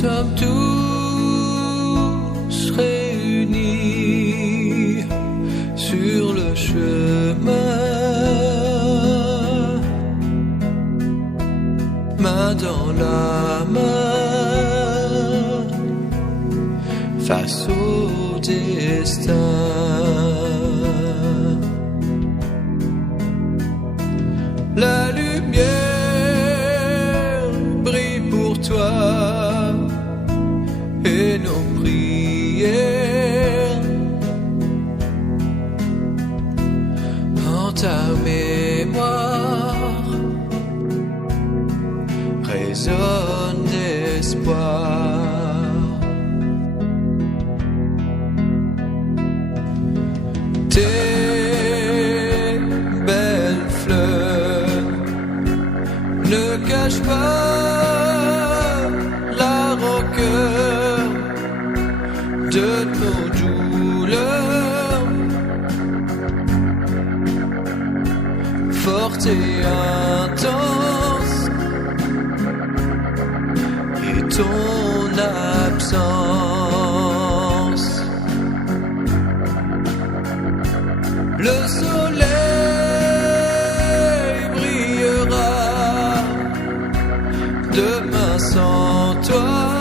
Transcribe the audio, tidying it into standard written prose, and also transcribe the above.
sommes tous réunis sur le chemin, main dans la main, face au destin. La lumière brille pour toi et nos prières en ta mémoire résonnent d'espoir. Tes belles fleurs ne cachent pas la rancœur de nos douleurs, fortes et intenses, et ton absence. Le soleil brillera demain sans toi.